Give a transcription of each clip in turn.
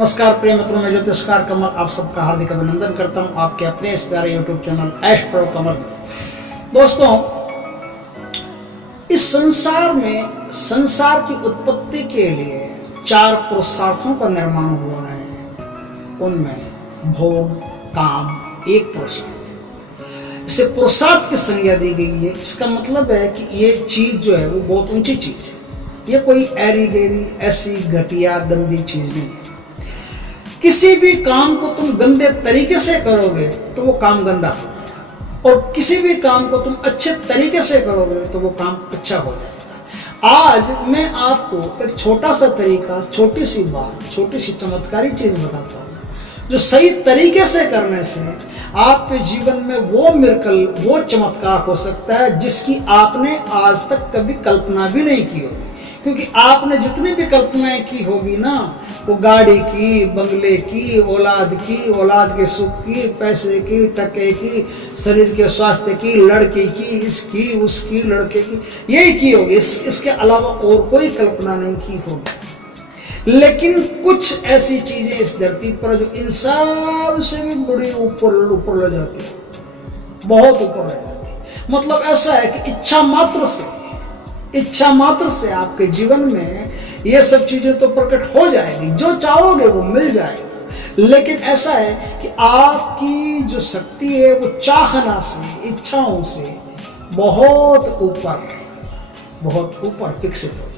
नमस्कार प्रिय मित्रों, मैं ज्योतिषकार कमल आप सबका हार्दिक अभिनंदन करता हूं आपके अपने इस प्यारे यूट्यूब चैनल एस्ट्रो कमल में। दोस्तों, इस संसार में संसार की उत्पत्ति के लिए 4 पुरुषार्थों का निर्माण हुआ है। उनमें भोग, काम एक पुरुषार्थ। इसे पुरुषार्थ की संज्ञा दी गई है। इसका मतलब है कि ये चीज जो है वो बहुत ऊंची चीज है। ये कोई ऐरी गैरी ऐसी घटिया गंदी चीज नहीं है। किसी भी काम को तुम गंदे तरीके से करोगे तो वो काम गंदा हो जाएगा, और किसी भी काम को तुम अच्छे तरीके से करोगे तो वो काम अच्छा हो जाएगा। आज मैं आपको एक छोटा सा तरीका, छोटी सी बात, छोटी सी चमत्कारी चीज बताता हूँ जो सही तरीके से करने से आपके जीवन में वो मिरेकल, वो चमत्कार हो सकता है जिसकी आपने आज तक कभी कल्पना भी नहीं की होगी। क्योंकि आपने जितनी भी कल्पनाएं की होगी ना, वो गाड़ी की, बंगले की, औलाद की, औलाद के सुख की, पैसे की, टके की, शरीर के स्वास्थ्य की, लड़के की, इसकी उसकी, लड़के की, यही की होगी। इसके अलावा और कोई कल्पना नहीं की होगी। लेकिन कुछ ऐसी चीजें इस धरती पर जो इन सब से भी बड़ी ऊपर ले जाती है, बहुत ऊपर ले जाती है। मतलब ऐसा है कि इच्छा मात्र से आपके जीवन में ये सब चीजें तो प्रकट हो जाएगी, जो चाहोगे वो मिल जाएगा। लेकिन ऐसा है कि आपकी जो शक्ति है वो चाहना से, इच्छाओं से बहुत ऊपर विकसित हो जाएगी।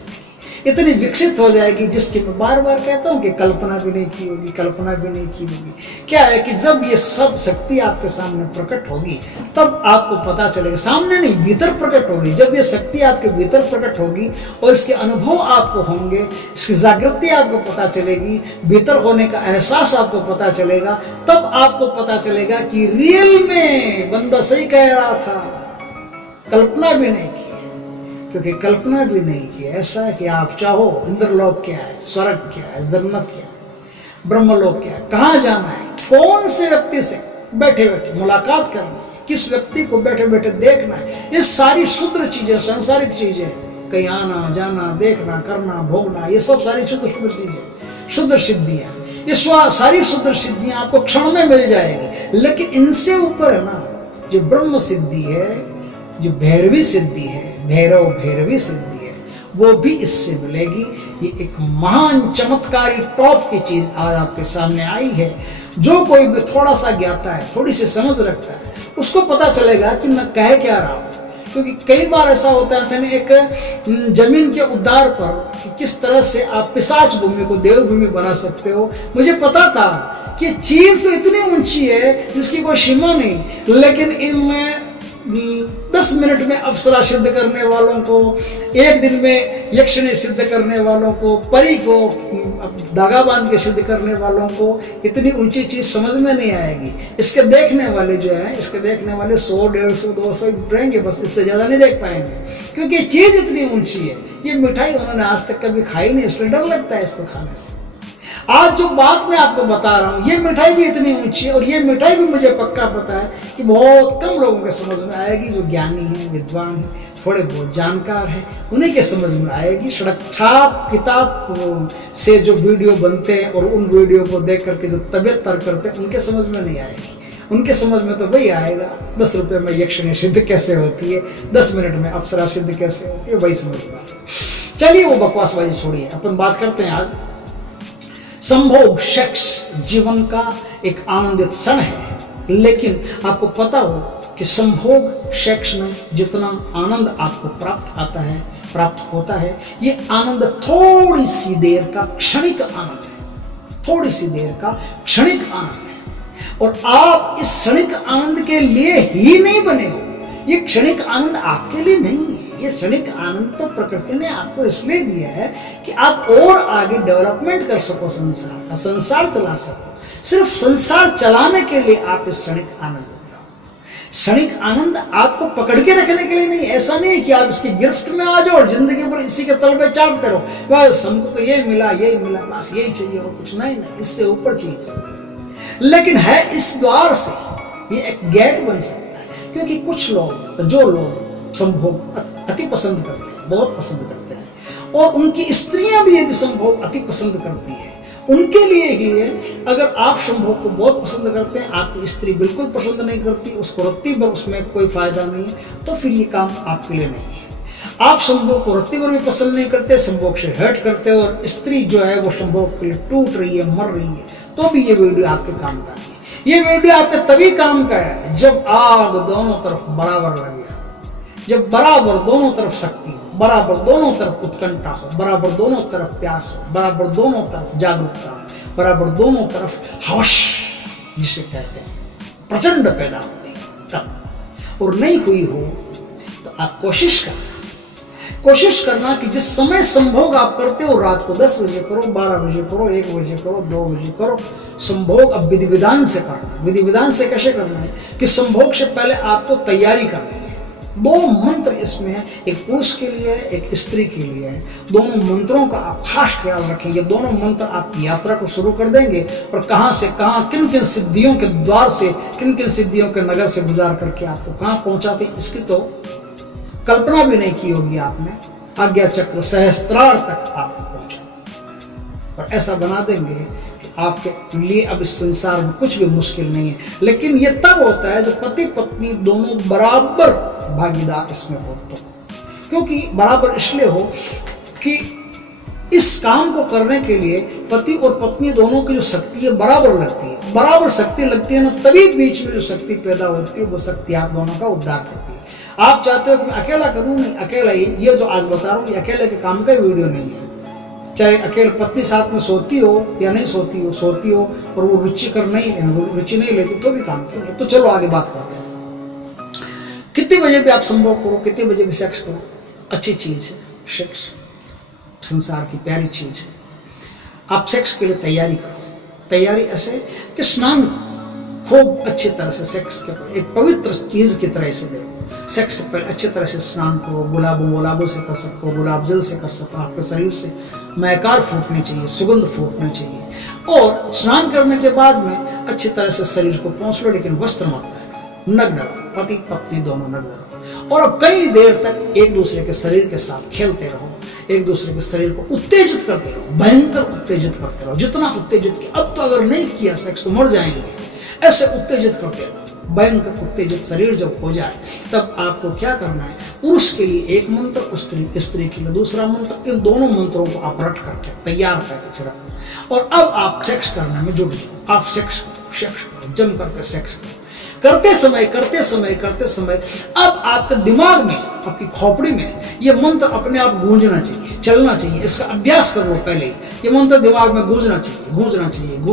इतनी विकसित हो जाएगी जिसकी मैं बार बार कहता हूँ कि कल्पना भी नहीं की होगी। क्या है कि जब ये सब शक्ति आपके सामने प्रकट होगी तब आपको पता चलेगा, सामने नहीं भीतर प्रकट होगी। जब ये शक्ति आपके भीतर प्रकट होगी और इसके अनुभव आपको होंगे, इसकी जागृति आपको पता चलेगी, भीतर होने का एहसास आपको पता चलेगा, तब आपको पता चलेगा कि रियल में बंदा सही कह रहा था, कल्पना भी नहीं की। क्योंकि कल्पना भी नहीं की। ऐसा है कि आप चाहो, इंद्रलोक क्या है, स्वर्ग क्या है, जन्नत क्या है, ब्रह्मलोक क्या है, कहाँ जाना है, कौन से व्यक्ति से बैठे बैठे मुलाकात करनी है, किस व्यक्ति को बैठे बैठे देखना है, ये सारी शुद्र चीजें, सांसारिक चीजें, कहीं आना जाना, देखना, करना, भोगना, ये सब सारी शुद्र चीजें, शुद्र सिद्धियां, ये सारी शुद्र सिद्धियां आपको क्षण में मिल जाएगी। लेकिन इनसे ऊपर है ना, जो ब्रह्म सिद्धि है, जो भैरवी सिद्धि है, भैरवी सिद्धि है, वो भी इससे मिलेगी। ये एक महान चमत्कारी टॉप की चीज आज आपके सामने आई है। जो कोई भी थोड़ा सा ज्ञाता है, थोड़ी सी समझ रखता है, उसको पता चलेगा कि मैं कह क्या रहा हूँ। क्योंकि कई बार ऐसा होता है, मैंने एक जमीन के उद्धार पर कि किस तरह से आप पिशाच भूमि को देव भूमि बना सकते हो, मुझे पता था कि चीज तो इतनी ऊंची है जिसकी कोई सीमा नहीं। लेकिन इनमें 10 मिनट में अप्सरा सिद्ध करने वालों को, एक दिन में यक्षिणी सिद्ध करने वालों को, परी को धागा बांध के सिद्ध करने वालों को इतनी ऊंची चीज समझ में नहीं आएगी। इसके देखने वाले जो है, इसके देखने वाले 100, 150, 200 रहेंगे, बस इससे ज्यादा नहीं देख पाएंगे। क्योंकि चीज इतनी ऊंची है। ये मिठाई उन्होंने आज तक कभी खाई नहीं, इसलिए डर लगता है इसको खाने से। आज जो बात मैं आपको बता रहा हूँ, ये मिठाई भी इतनी ऊंची है, और ये मिठाई भी मुझे पक्का पता है कि बहुत कम लोगों के समझ में आएगी। जो ज्ञानी हैं, विद्वान हैं, थोड़े बहुत जानकार हैं, उन्हीं के समझ में आएगी। सड़क छाप किताब से जो वीडियो बनते हैं और उन वीडियो को देख करके जो तबियत तर करते हैं, उनके समझ में नहीं आएगी। उनके समझ में तो वही आएगा, 10 रुपये में यक्षिणी सिद्ध कैसे होती है, 10 मिनट में अप्सरा सिद्ध कैसे होती है, वही समझ में आएगा। चलिए वो बकवासबाजी छोड़िए, अपन बात करते हैं आज संभोग। सेक्स जीवन का एक आनंदित क्षण है, लेकिन आपको पता हो कि संभोग सेक्स में जितना आनंद आपको प्राप्त होता है, ये आनंद थोड़ी सी देर का क्षणिक आनंद है, थोड़ी सी देर का क्षणिक आनंद है। और आप इस क्षणिक आनंद के लिए ही नहीं बने हो। ये क्षणिक आनंद आपके लिए नहीं है। ये क्षणिक आनंद तो प्रकृति ने आपको इसलिए दिया है कि आप और आगे डेवलपमेंट कर सको, संसार चला सको। सिर्फ संसार चलाने के लिए आप इस क्षणिक आनंद में हो। क्षणिक आनंद आपको पकड़ के रखने के लिए नहीं। ऐसा नहीं है कि आप इसकी गिरफ्त में आ जाओ और जिंदगी भर इसी के तल पे चाटते रहो, बस हमको तो ये मिला, बस यही चाहिए और कुछ नहीं, इससे ऊपर चीज है। लेकिन है इस द्वार से ये एक गेट बन सकता है। क्योंकि कुछ लोग, जो लोग संभोग अति पसंद करते हैं, बहुत पसंद करते हैं, और उनकी स्त्रियां भी यदि संभोग अति पसंद करती है, उनके लिए ही है। अगर आप संभोग को बहुत पसंद करते हैं, आपकी स्त्री बिल्कुल पसंद नहीं करती, उसको रत्ती भर उसमें कोई फायदा नहीं है, तो फिर ये काम आपके लिए नहीं है। आप संभोग को रत्ती भर भी पसंद नहीं करते, संभोग से हर्ट करते हो, और स्त्री जो है वो संभोग के लिए टूट रही है, मर रही है, तो भी ये वीडियो आपके काम का नहीं है। ये वीडियो आपके तभी काम का है जब आग दोनों तरफ बराबर लगे, जब बराबर दोनों तरफ शक्ति हो, बराबर दोनों तरफ उत्कंठा हो, बराबर दोनों तरफ प्यास हो, बराबर दोनों तरफ जागरूकता हो, बराबर दोनों तरफ हवश जिसे कहते हैं प्रचंड पैदा हो गई तब। और नहीं हुई हो तो आप कोशिश करना कि जिस समय संभोग आप करते हो, रात को 10 बजे करो, 12 बजे करो, 1 बजे करो, 2 बजे करो, संभोग अब विधि विधान से करना। विधि विधान से कैसे करना है कि संभोग से पहले आपको तैयारी करनी है। 2 मंत्र इसमें है, एक पुरुष के लिए है, एक स्त्री के लिए है। दोनों मंत्रों का आप खास ख्याल रखेंगे। दोनों मंत्र आपकी यात्रा को शुरू कर देंगे और कहां से कहां, किन किन सिद्धियों के द्वार से, किन किन सिद्धियों के नगर से गुजार करके आपको कहां पहुंचाते, इसकी तो कल्पना भी नहीं की होगी आपने। आज्ञा चक्र सहस्त्रार तक आपको पहुंचा देंगे और ऐसा बना देंगे कि आपके लिए अब इस संसार में कुछ भी मुश्किल नहीं है। लेकिन यह तब होता है जब पति पत्नी दोनों बराबर भागीदार इसमें हो तो। क्योंकि बराबर इसलिए हो कि इस काम को करने के लिए पति और पत्नी दोनों की जो शक्ति है बराबर लगती है। बराबर शक्ति लगती है ना, तभी बीच में जो शक्ति पैदा होती है वो शक्ति आप दोनों का उद्धार करती है। आप चाहते हो कि मैं अकेला करूं, नहीं, अकेला ही। ये जो आज बता रहा हूं ये अकेले के काम का वीडियो नहीं है। चाहे अकेले पत्नी साथ में सोती हो या नहीं सोती हो और वो रुचि नहीं लेती तो भी काम क्यों नहीं। तो चलो आगे बात करते हैं। कितने बजे भी आप संभोग करो, कितने बजे भी सेक्स करो, अच्छी चीज है। सेक्स संसार की प्यारी चीज है। आप सेक्स के लिए तैयारी करो। तैयारी ऐसे कि स्नान करो खूब अच्छी तरह से, सेक्स के एक पवित्र चीज की तरह से देखो। सेक्स से पहले अच्छी तरह से स्नान करो। गुलाबों से कर सको, गुलाब जल से कर सको। आपके शरीर से महकार फूटनी चाहिए, सुगंध फूटनी चाहिए। और स्नान करने के बाद में अच्छी तरह से शरीर को पोंछ लो, लेकिन वस्त्र मत पहनो, नग्न रहो। पति पत्नी दोनों नग्न रहो और अब कई देर तक एक दूसरे के शरीर के साथ खेलते रहो, एक दूसरे के शरीर को उत्तेजित करते रहो, भयंकर उत्तेजित करते रहो। जितना उत्तेजित किया, अब तो अगर नहीं किया सेक्स तो मर जाएंगे, ऐसे उत्तेजित करते रहो। भयंकर उत्तेजित शरीर जब हो जाए तब आपको क्या करना है, पुरुष के लिए एक मंत्र, स्त्री के लिए दूसरा मंत्र। इन दोनों मंत्रों को आप रट करके तैयार करके रखो और अब आप सेक्स करने में जुट जाओ। आप सेक्स करो, जम करके सेक्स करो। करते समय अब आपके दिमाग में, आपकी खोपड़ी में ये मंत्र अपने आप गूंजना चाहिए, चलना चाहिए। इसका अभ्यास कर लो पहले। ये मंत्र दिमाग में गूंजना चाहिए।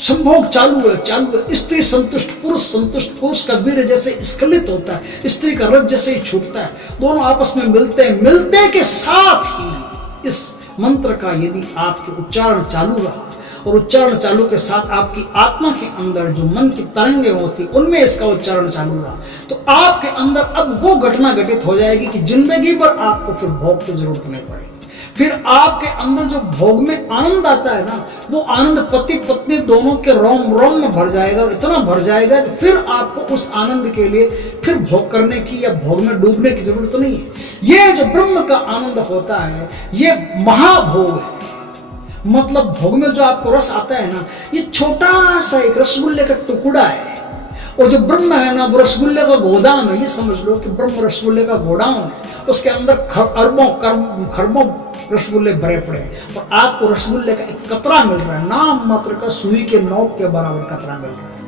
संभोग चालू है। स्त्री संतुष्ट, पुरुष संतुष्ट। पुरुष का वीर्य जैसे स्खलित होता है, स्त्री का रस जैसे ही छूटता है, दोनों आपस में मिलते के साथ ही इस मंत्र का यदि आपके उच्चारण चालू रहा और उच्चारण चालू के साथ आपकी आत्मा के अंदर जो मन की तरंगें होती उनमें इसका उच्चारण चालू रहा, तो आपके अंदर अब वो घटना घटित हो जाएगी कि जिंदगी भर आपको फिर भोग की जरूरत नहीं पड़ेगी। फिर आपके अंदर जो भोग में आनंद आता है ना, वो आनंद पति पत्नी दोनों के रोम रोम में भर जाएगा और इतना भर जाएगा कि फिर आपको उस आनंद के लिए फिर भोग करने की या भोग में डूबने की जरूरत नहीं है। ये जो ब्रह्म का आनंद होता है ये महाभोग है। मतलब भोग में जो आपको रस आता है ना, ये छोटा सा एक रसगुल्ले का टुकड़ा है और जो ब्रह्म है ना वो रसगुल्ले का गोदाम है। ये समझ लो कि ब्रह्म रसगुल्ले का गोदाम है, उसके अंदर अरबों खरबों रसगुल्ले भरे पड़े हैं और आपको रसगुल्ले का एक कतरा मिल रहा है, नाम मात्र का सुई के नोक के बराबर कतरा मिल रहा है।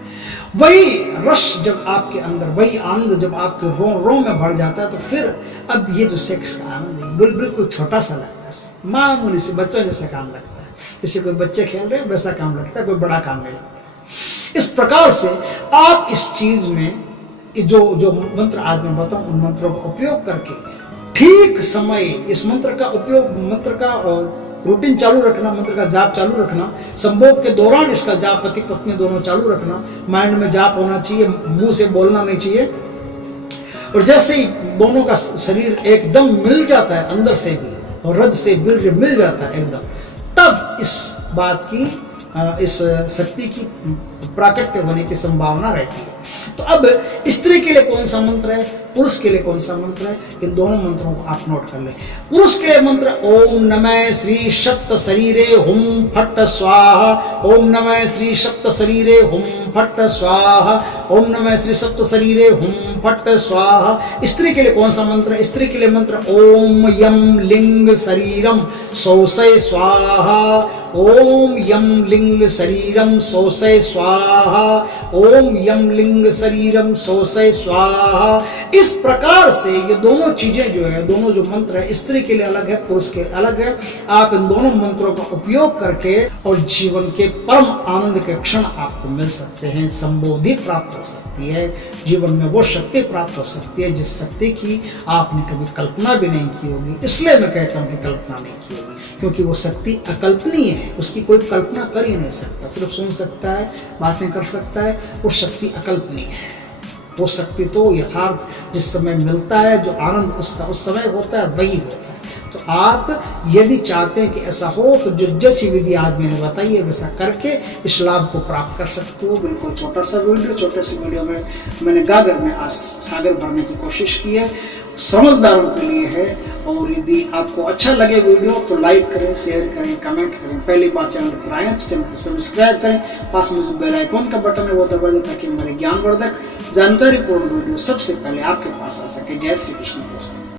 वही रस जब आपके अंदर, वही आनंद जब आपके रो में भर जाता है, तो फिर अब ये जो सेक्स का आनंद है बिल्कुल छोटा सा लगता है, मामूली से बच्चों जैसा काम लगता है। जैसे कोई बच्चे खेल रहे हैं वैसा काम लगता है, कोई बड़ा काम नहीं लगता। इस प्रकार से आप इस चीज में जो मंत्र आज मैं बताऊं, उन मंत्रों का उपयोग करके ठीक समय इस मंत्र का उपयोग, मंत्र का रूटीन चालू रखना, मंत्र का जाप चालू रखना। संभोग के दौरान इसका जाप पति पत्नी दोनों चालू रखना। माइंड में जाप होना चाहिए, मुंह से बोलना नहीं चाहिए। और जैसे ही दोनों का शरीर एकदम मिल जाता है, अंदर से भी और रज से वीर्य मिल जाता है एकदम, तब इस बात की, इस शक्ति की प्राकट्य होने की संभावना रहती है। तो अब स्त्री के लिए कौन सा मंत्र है? पुरुष के लिए कौन सा मंत्र है, इन दोनों मंत्रों को आप नोट कर लें। पुरुष के लिए मंत्र ओम नमः श्री सप्त शरीरे हुम फट स्वाहा, ओम नमः श्री सप्त शरीरे हुम फट स्वाहा, ओम नमः श्री सप्त शरीरे हुम फट स्वाहा। स्त्री के लिए कौन सा मंत्र है, स्त्री के लिए मंत्र ओम यम लिंग शरीरम सौसे स्वाहा, ओम यम लिंग शरीरम सौसे स्वाहा, ओम यम लिंग शरीरम सौसे स्वाहा। इस प्रकार से ये दोनों चीजें जो है, दोनों जो मंत्र है, स्त्री के लिए अलग है, पुरुष के अलग है। आप इन दोनों मंत्रों का उपयोग करके और जीवन के परम आनंद के क्षण आपको मिल सकते हैं, संबोधि प्राप्त हो सकती है, जीवन में वो शक्ति प्राप्त हो सकती है जिस शक्ति की आपने कभी कल्पना भी नहीं की होगी। इसलिए मैं कहता हूँ कि कल्पना नहीं की होगी, क्योंकि वो शक्ति अकल्पनीय है, उसकी कोई कल्पना कर ही नहीं सकता, सिर्फ सुन सकता है, बातें कर सकता है। वो शक्ति अकल्पनीय है। वो शक्ति तो यथार्थ जिस समय मिलता है, जो आनंद उसका उस समय होता है, वही होता है। तो आप यदि चाहते हैं कि ऐसा हो तो जो जैसी विधि आज मैंने बताई है वैसा करके इस लाभ को प्राप्त कर सकते हो। बिल्कुल छोटा सा वीडियो, छोटे से वीडियो में मैंने गागर में आज सागर भरने की कोशिश की है, समझदारों के लिए है। और यदि आपको अच्छा लगे वीडियो तो लाइक करें, शेयर करें, कमेंट करें। पहली बार चैनल पर आए तो चैनल को सब्सक्राइब करें, पास में जो बेल आइकॉन का बटन है वो दबा दें ताकि हमारे ज्ञानवर्धक जानकारीपूर्ण वीडियो सबसे पहले आपके पास आ सके। जय श्री कृष्ण दोस्तों।